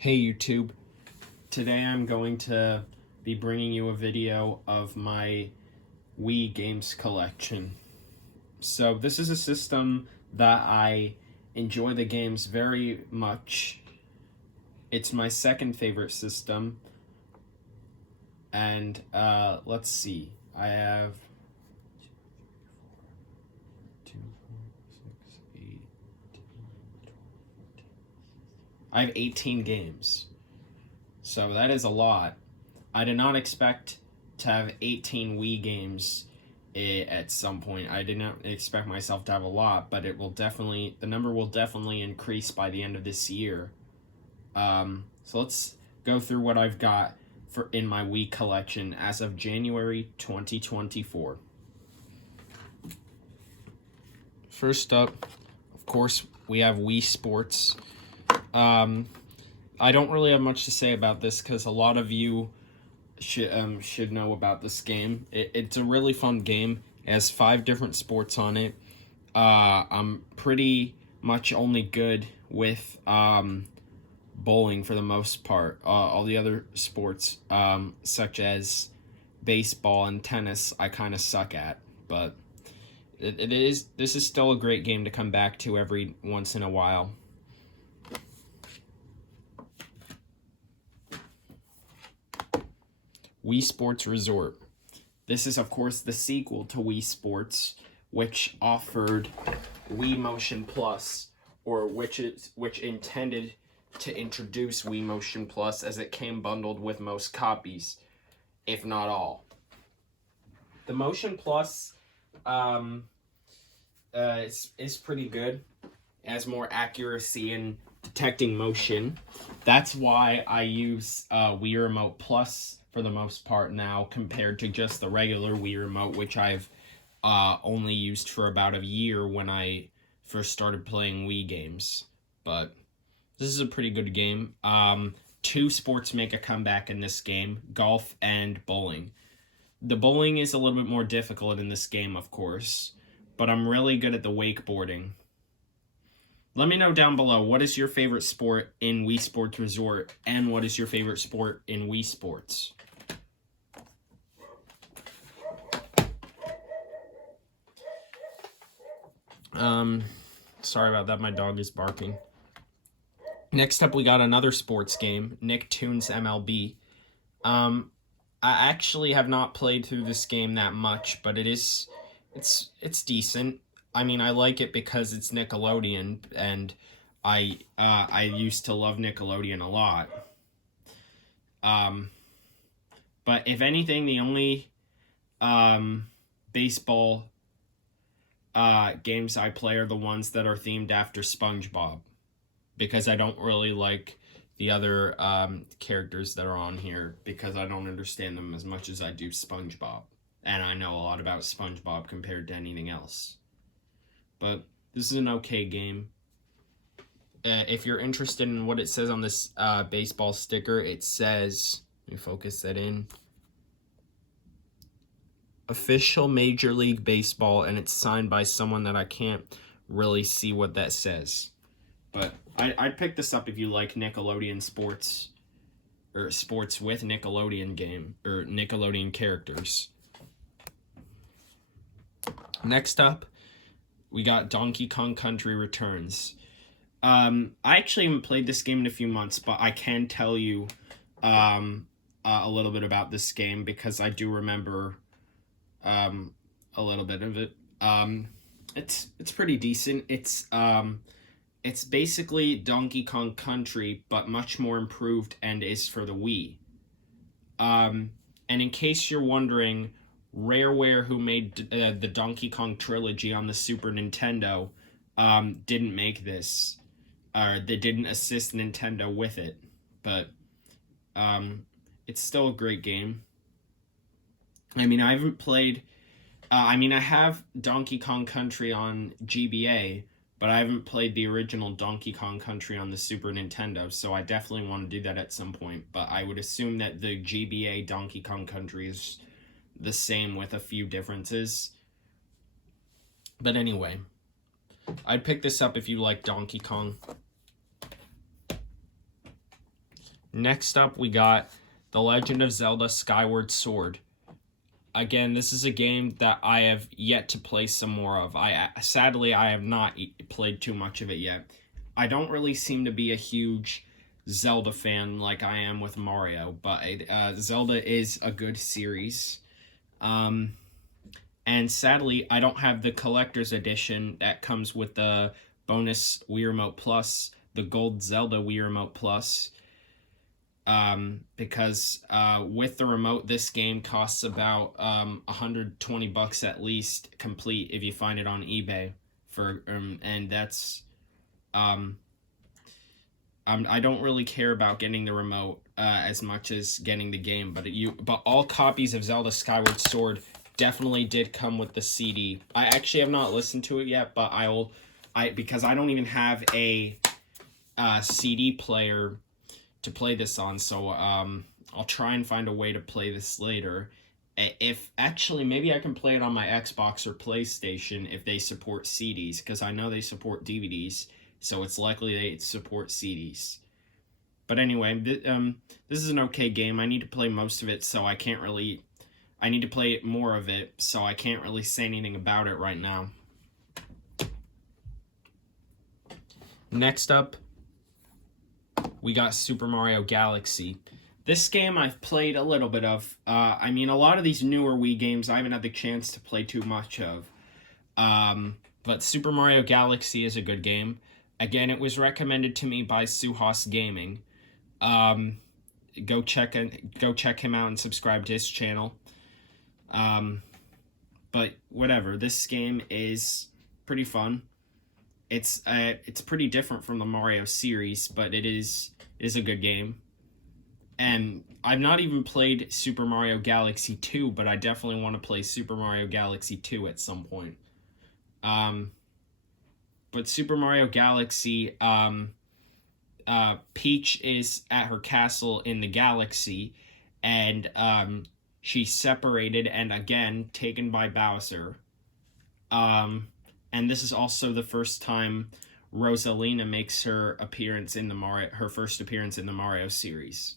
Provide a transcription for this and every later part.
Hey YouTube, today I'm going to be bringing you a video of my Wii games collection. So this is a system that I enjoy the games very much. It's my second favorite system, and let's see, I have 18 games. So that is a lot. I did not expect to have 18 Wii games at some point. I did not expect myself to have a lot, but the number will definitely increase by the end of this year. So let's go through what I've got in my Wii collection as of January 2024. First up, of course, we have Wii Sports. I don't really have much to say about this because a lot of you should know about this game. It's a really fun game. It has 5 different sports on it. I'm pretty much only good with bowling for the most part. All the other sports, such as baseball and tennis, I kind of suck at. But this is still a great game to come back to every once in a while. Wii Sports Resort. This is, of course, the sequel to Wii Sports, which offered Wii Motion Plus, or which intended to introduce Wii Motion Plus, as it came bundled with most copies, if not all. The Motion Plus is pretty good. It has more accuracy in detecting motion. That's why I use Wii Remote Plus for the most part now, compared to just the regular Wii Remote, which I've only used for about a year when I first started playing Wii games. But this is a pretty good game. 2 sports make a comeback in this game: golf and bowling. The bowling is a little bit more difficult in this game, of course, but I'm really good at the wakeboarding. Let me know down below, what is your favorite sport in Wii Sports Resort, and what is your favorite sport in Wii Sports? Sorry about that, my dog is barking. Next up, we got another sports game, Tunes MLB. I actually have not played through this game that much, but it's decent. I mean, I like it because it's Nickelodeon, and I used to love Nickelodeon a lot. But if anything, the only baseball games I play are the ones that are themed after SpongeBob, because I don't really like the other characters that are on here, because I don't understand them as much as I do SpongeBob, and I know a lot about SpongeBob compared to anything else. But this is an okay game. If you're interested in what it says on this baseball sticker, it says, let me focus that in, Official Major League Baseball, and it's signed by someone that I can't really see what that says. But I'd pick this up if you like Nickelodeon sports, or sports with Nickelodeon or Nickelodeon characters. Next up, we got Donkey Kong Country Returns. I actually haven't played this game in a few months, but I can tell you a little bit about this game, because I do remember a little bit of it. It's pretty decent. It's basically Donkey Kong Country, but much more improved, and is for the Wii. And in case you're wondering, WarioWare, who made the Donkey Kong trilogy on the Super Nintendo, didn't make this, or they didn't assist Nintendo with it, but it's still a great game. I mean, I haven't played, I have Donkey Kong Country on GBA, but I haven't played the original Donkey Kong Country on the Super Nintendo, so I definitely want to do that at some point. But I would assume that the GBA Donkey Kong Country is the same with a few differences. But anyway, I'd pick this up if you like Donkey Kong. Next up, we got The Legend of Zelda Skyward Sword. Again, this is a game that I have yet to play some more of. Sadly, I have not played too much of it yet. I don't really seem to be a huge Zelda fan like I am with Mario, but Zelda is a good series. And sadly, I don't have the collector's edition that comes with the bonus Wii Remote Plus, the Gold Zelda Wii Remote Plus. Because with the remote, this game costs about $120 at least complete if you find it on eBay. And that's I don't really care about getting the remote as much as getting the game, but all copies of Zelda Skyward Sword definitely did come with the CD. I actually have not listened to it yet, but because I don't even have a CD player to play this on, so I'll try and find a way to play this later. If actually, maybe I can play it on my Xbox or PlayStation if they support CDs, because I know they support DVDs, so it's likely they support CDs. But anyway, this is an okay game. I need to play most of it, so I need to play more of it, so I can't really say anything about it right now. Next up, we got Super Mario Galaxy. This game I've played a little bit of. A lot of these newer Wii games I haven't had the chance to play too much of. But Super Mario Galaxy is a good game. Again, it was recommended to me by Suhas Gaming. Go check him out and subscribe to his channel. But whatever, this game is pretty fun. It's pretty different from the Mario series, but it is a good game. And I've not even played Super Mario Galaxy 2, but I definitely want to play Super Mario Galaxy 2 at some point. But Super Mario Galaxy, Peach is at her castle in the galaxy, and she's separated and again taken by Bowser. And this is also the first time Rosalina makes her first appearance in the Mario series.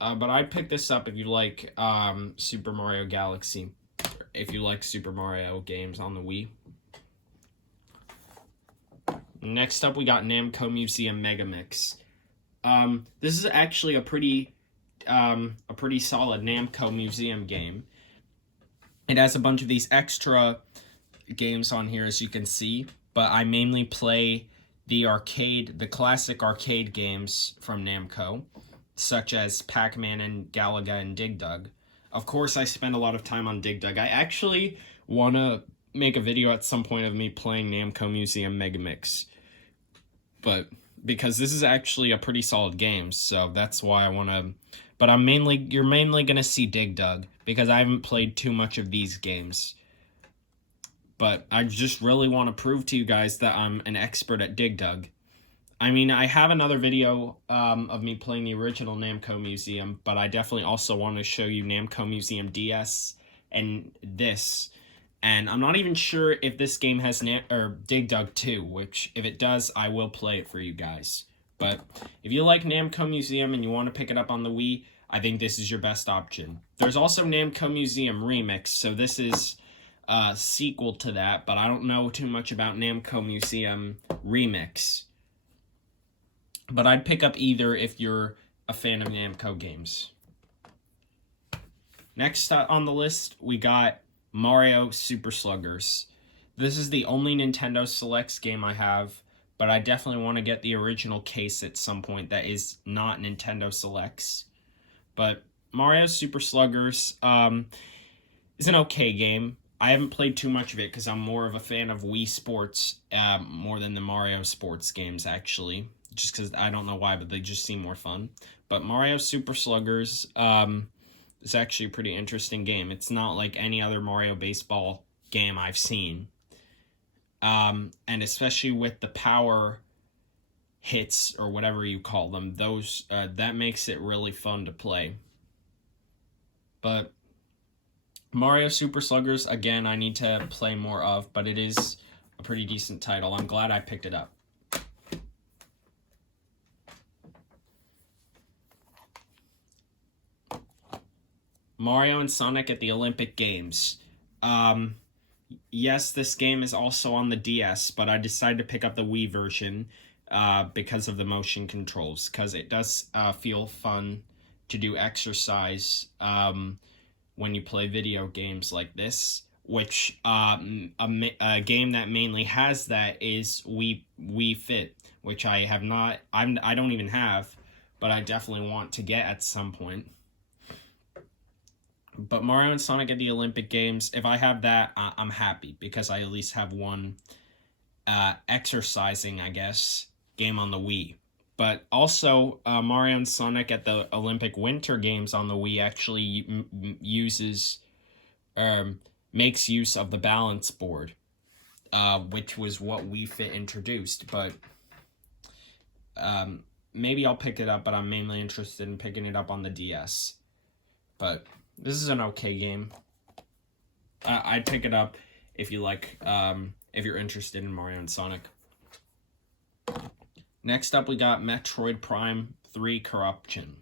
But I'd pick this up if you like Super Mario Galaxy, if you like Super Mario games on the Wii. Next up, we got Namco Museum Mega Mix. This is actually a pretty solid Namco Museum game. It has a bunch of these extra games on here, as you can see, but I mainly play the classic arcade games from Namco, such as Pac-Man and Galaga and Dig Dug. Of course, I spend a lot of time on Dig Dug. I actually want to make a video at some point of me playing Namco Museum Mega Mix, but because this is actually a pretty solid game, so that's why I want to. But you're mainly gonna see Dig Dug because I haven't played too much of these games. But I just really want to prove to you guys that I'm an expert at Dig Dug. I have another video of me playing the original Namco Museum, but I definitely also want to show you Namco Museum DS and this. And I'm not even sure if this game has Dig Dug 2, which if it does, I will play it for you guys. But if you like Namco Museum and you want to pick it up on the Wii, I think this is your best option. There's also Namco Museum Remix, so this is a sequel to that, but I don't know too much about Namco Museum Remix. But I'd pick up either if you're a fan of Namco games. Next on the list, we got Mario Super Sluggers. This is the only Nintendo Selects game I have, but I definitely want to get the original case at some point that is not Nintendo Selects. But Mario Super Sluggers is an okay game. I haven't played too much of it because I'm more of a fan of Wii Sports more than the Mario Sports games, actually. Just because I don't know why, but they just seem more fun. But Mario Super Sluggers is actually a pretty interesting game. It's not like any other Mario Baseball game I've seen. And especially with the power hits, or whatever you call them, those that makes it really fun to play. But Mario Super Sluggers, again, I need to play more of, but it is a pretty decent title. I'm glad I picked it up. Mario and Sonic at the Olympic Games. Um, yes, this game is also on the DS, but I decided to pick up the Wii version because of the motion controls, because it does feel fun to do exercise when you play video games like this. Which a game that mainly has that is Wii Fit, which I have not. I don't even have, but I definitely want to get at some point. But Mario and Sonic at the Olympic Games, if I have that, I'm happy because I at least have one exercising, I guess, game on the Wii. But also, Mario and Sonic at the Olympic Winter Games on the Wii actually uses, makes use of the balance board, which was what Wii Fit introduced. But maybe I'll pick it up, but I'm mainly interested in picking it up on the DS. But this is an okay game. I'd pick it up if you like, if you're interested in Mario and Sonic. Next up, we got Metroid Prime 3 Corruption.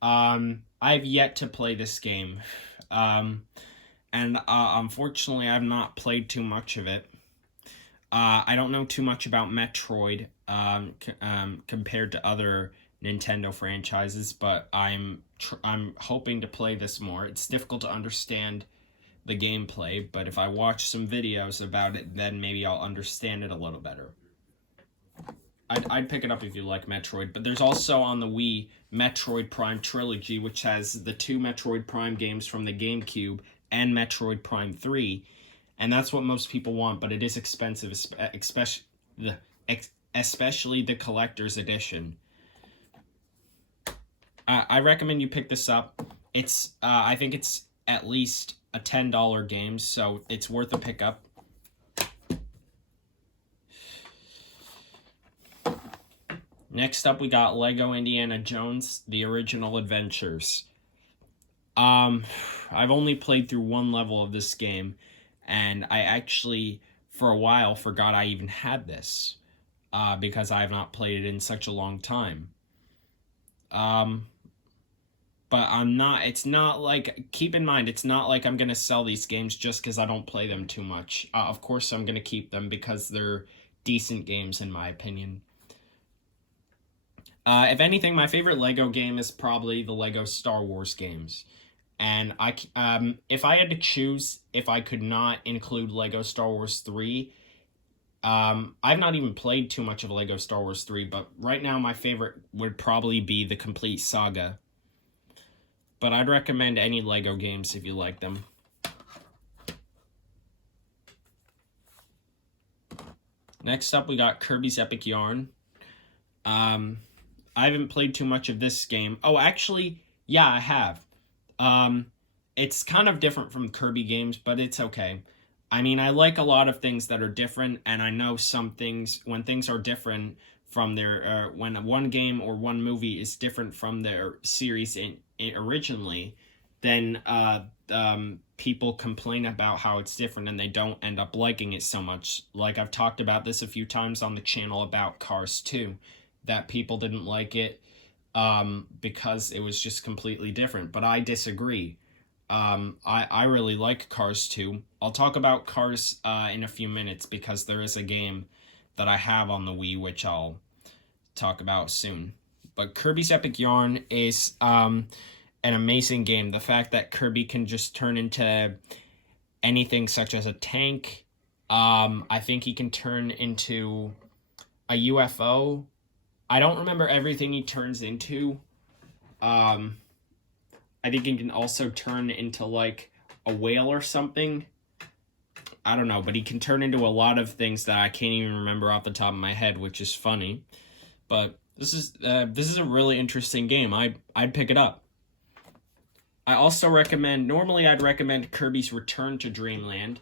I've yet to play this game. And unfortunately, I've not played too much of it. I don't know too much about Metroid compared to other Nintendo franchises, but I'm hoping to play this more. It's difficult to understand the gameplay, but if I watch some videos about it, then maybe I'll understand it a little better. I'd pick it up if you like Metroid, but there's also on the Wii Metroid Prime Trilogy, which has the 2 Metroid Prime games from the GameCube and Metroid Prime 3, and that's what most people want, but it is expensive, especially the collector's edition. I recommend you pick this up. It's I think it's at least a $10 game, so it's worth a pickup. Next up, we got Lego Indiana Jones: The Original Adventures. I've only played through one level of this game, and I actually, for a while, forgot I even had this, because I have not played it in such a long time. But it's not like, keep in mind, it's not like I'm going to sell these games just because I don't play them too much. Of course, I'm going to keep them because they're decent games, in my opinion. If anything, my favorite Lego game is probably the Lego Star Wars games. And if I had to choose, if I could not include Lego Star Wars 3, I've not even played too much of Lego Star Wars 3, but right now my favorite would probably be the complete saga. But I'd recommend any Lego games if you like them. Next up, we got Kirby's Epic Yarn. I haven't played too much of this game. Oh, actually, yeah, I have. It's kind of different from Kirby games, but it's okay. I mean, I like a lot of things that are different, and I know some things, when things are different from their, when one game or one movie is different from their series originally, then people complain about how it's different and they don't end up liking it so much. Like, I've talked about this a few times on the channel about Cars 2, that people didn't like it because it was just completely different, but I disagree. I really like Cars 2. I'll talk about Cars in a few minutes because there is a game that I have on the Wii which I'll talk about soon. But Kirby's Epic Yarn is an amazing game. The fact that Kirby can just turn into anything such as a tank. I think he can turn into a UFO. I don't remember everything he turns into. I think he can also turn into, like, a whale or something. I don't know, but he can turn into a lot of things that I can't even remember off the top of my head, which is funny. But this is a really interesting game. I'd pick it up. I also recommend, normally I'd recommend Kirby's Return to Dreamland,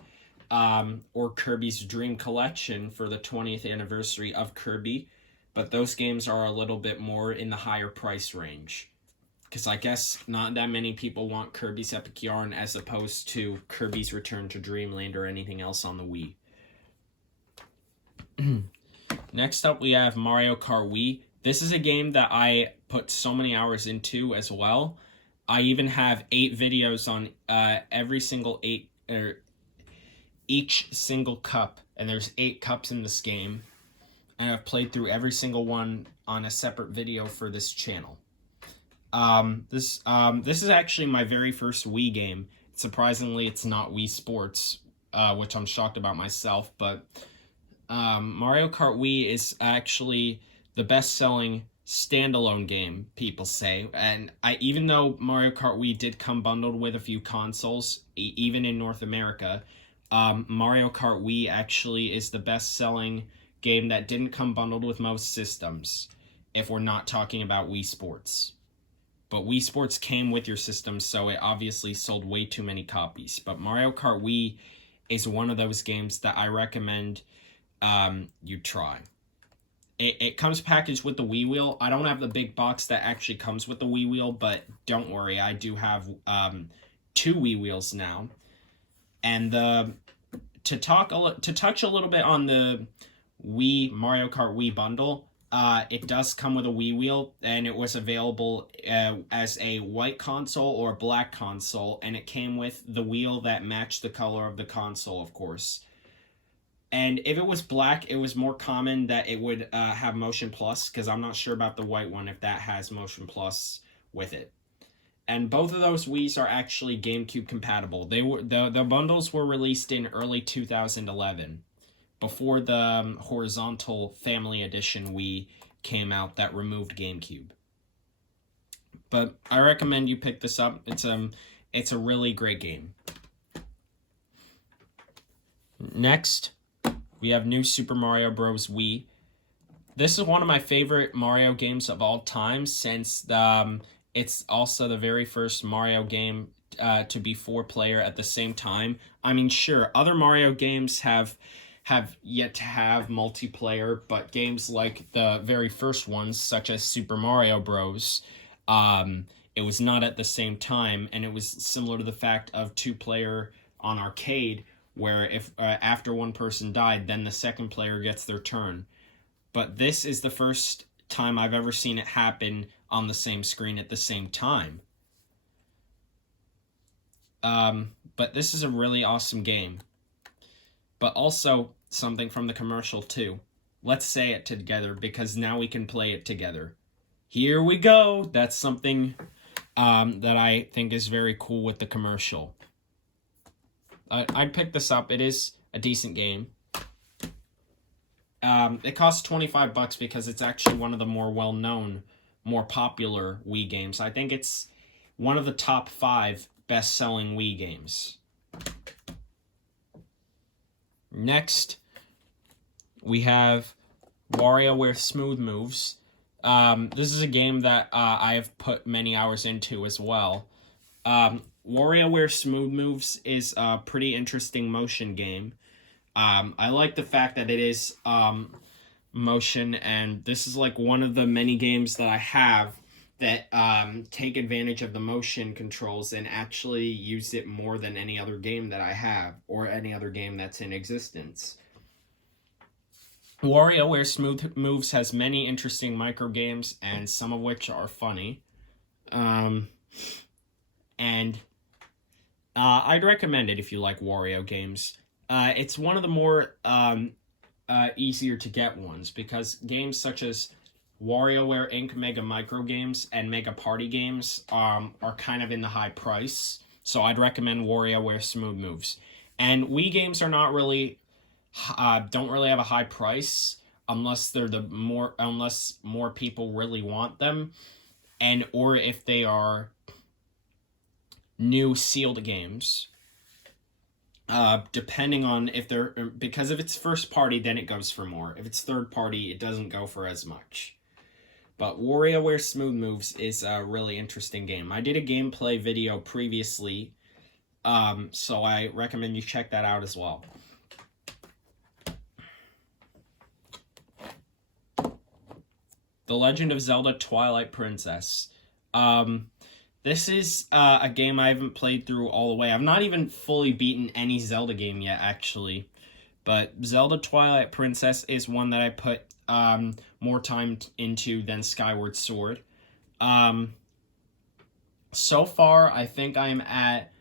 or Kirby's Dream Collection for the 20th anniversary of Kirby, but those games are a little bit more in the higher price range. Because I guess not that many people want Kirby's Epic Yarn as opposed to Kirby's Return to Dreamland or anything else on the Wii. Next up, we have Mario Kart Wii. This is a game that I put so many hours into as well. I even have 8 videos on each single cup, and there's 8 cups in this game, and I've played through every single one on a separate video for this channel. This is actually my very first Wii game. Surprisingly, it's not Wii Sports, which I'm shocked about myself, but Mario Kart Wii is actually the best-selling standalone game, people say. And even though Mario Kart Wii did come bundled with a few consoles, even in North America, Mario Kart Wii actually is the best-selling game that didn't come bundled with most systems, if we're not talking about Wii Sports. But Wii Sports came with your system, so it obviously sold way too many copies. But Mario Kart Wii is one of those games that I recommend you try. It comes packaged with the Wii Wheel. I don't have the big box that actually comes with the Wii Wheel, but don't worry, I do have 2 Wii Wheels now. And to touch a little bit on the Mario Kart Wii bundle, it does come with a Wii Wheel, and it was available as a white console or a black console, and it came with the wheel that matched the color of the console, of course. And if it was black, it was more common that it would have Motion Plus, because I'm not sure about the white one if that has Motion Plus with it. And both of those Wiis are actually GameCube compatible. The bundles were released in early 2011, before the horizontal Family Edition Wii came out that removed GameCube. But I recommend you pick this up. It's a really great game. Next, we have New Super Mario Bros. Wii. This is one of my favorite Mario games of all time, since it's also the very first Mario game to be 4-player at the same time. I mean, sure, other Mario games have yet to have multiplayer, but games like the very first ones, such as Super Mario Bros., it was not at the same time, and it was similar to the fact of 2-player on arcade, where if after one person died, then the second player gets their turn. But this is the first time I've ever seen it happen on the same screen at the same time. But this is a really awesome game. But also something from the commercial too. Let's say it together, because now we can play it together. Here we go. That's something that I think is very cool with the commercial. I'd pick this up. It is a decent game. It costs $25 because it's actually one of the more well-known, more popular Wii games. I think it's one of the top 5 best-selling Wii games. Next, we have WarioWare Smooth Moves. This is a game that I have put many hours into as well. WarioWare Smooth Moves is a pretty interesting motion game. I like the fact that it is motion, and this is like one of the many games that I have that take advantage of the motion controls and actually use it more than any other game that I have, or any other game that's in existence. WarioWare Smooth Moves has many interesting micro games, and some of which are funny. And I'd recommend it if you like Wario games. It's one of the more easier to get ones, because games such as WarioWare Inc. Mega Micro Games and Mega Party Games are kind of in the high price. So I'd recommend WarioWare Smooth Moves. And Wii games are not really don't really have a high price unless unless more people really want them, and or if they are new sealed games. Depending on if they're, because if it's first party, then it goes for more. If it's third party, it doesn't go for as much. But WarioWare Smooth Moves is a really interesting game. I did a gameplay video previously, so I recommend you check that out as well. The Legend of Zelda Twilight Princess. This is a game I haven't played through all the way. I've not even fully beaten any Zelda game yet, actually. But Zelda Twilight Princess is one that I put more time into than Skyward Sword. So far, I think I'm at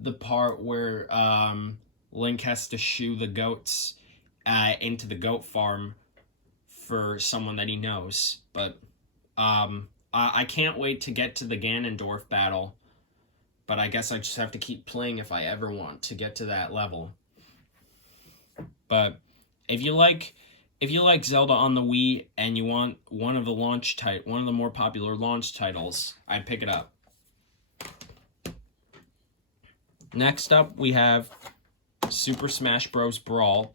the part where Link has to shoo the goats into the goat farm for someone that he knows. But I can't wait to get to the Ganondorf battle. But I guess I just have to keep playing if I ever want to get to that level. But if you like Zelda on the Wii and you want one of the more popular launch titles, I'd pick it up. Next up, we have Super Smash Bros. Brawl.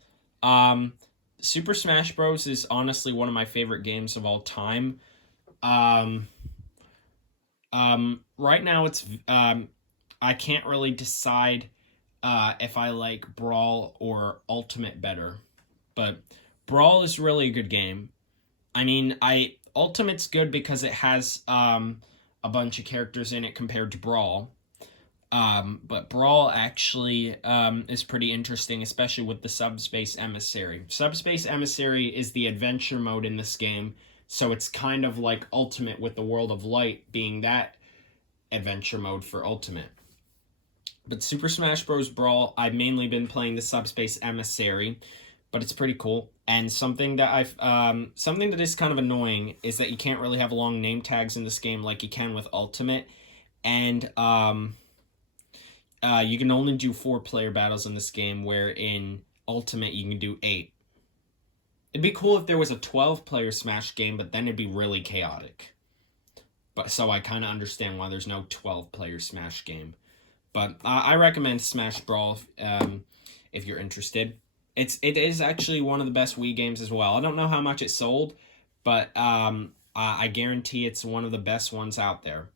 Super Smash Bros. Is honestly one of my favorite games of all time. Right now, it's I can't really decide if I like Brawl or Ultimate better, but Brawl is really a good game. I mean, Ultimate's good because it has a bunch of characters in it compared to Brawl. But Brawl actually is pretty interesting, especially with the Subspace Emissary. Subspace Emissary is the adventure mode in this game, so it's kind of like Ultimate with the World of Light being that adventure mode for Ultimate. But Super Smash Bros. Brawl, I've mainly been playing the Subspace Emissary, but it's pretty cool. And something that is kind of annoying is that you can't really have long name tags in this game like you can with Ultimate, and you can only do 4-player battles in this game, where in Ultimate you can do 8. It'd be cool if there was a 12-player Smash game, but then it'd be really chaotic. But so I kind of understand why there's no 12-player Smash game. But I recommend Smash Brawl if you're interested. It is actually one of the best Wii games as well. I don't know how much it sold, but I guarantee it's one of the best ones out there.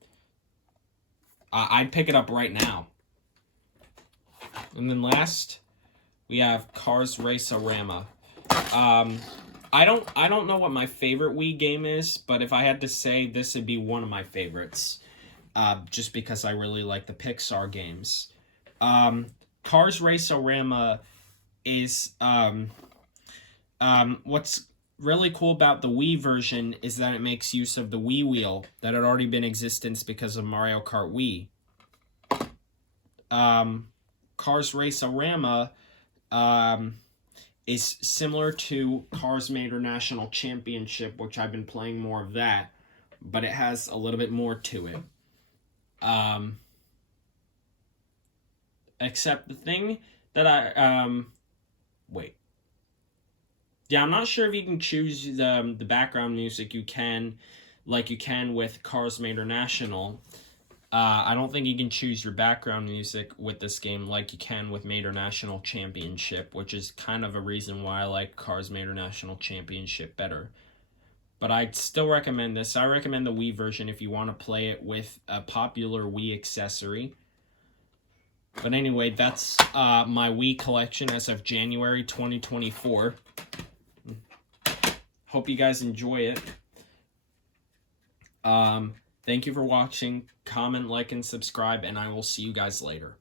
I'd pick it up right now. And then last, we have Cars Raceorama. I don't know what my favorite Wii game is, but if I had to say, this would be one of my favorites. Just because I really like the Pixar games. Cars Raceorama is what's really cool about the Wii version is that it makes use of the Wii wheel that had already been in existence because of Mario Kart Wii. Cars Raceorama is similar to Cars National Championship, which I've been playing more of that, but it has a little bit more to it. Except the thing that wait. Yeah, I'm not sure if you can choose the background music like you can with Cars National. I don't think you can choose your background music with this game like you can with National Championship, which is kind of a reason why I like Cars National Championship better. But I'd still recommend this. I recommend the Wii version if you want to play it with a popular Wii accessory. But anyway, that's my Wii collection as of January 2024. Hope you guys enjoy it. Thank you for watching. Comment, like, and subscribe, and I will see you guys later.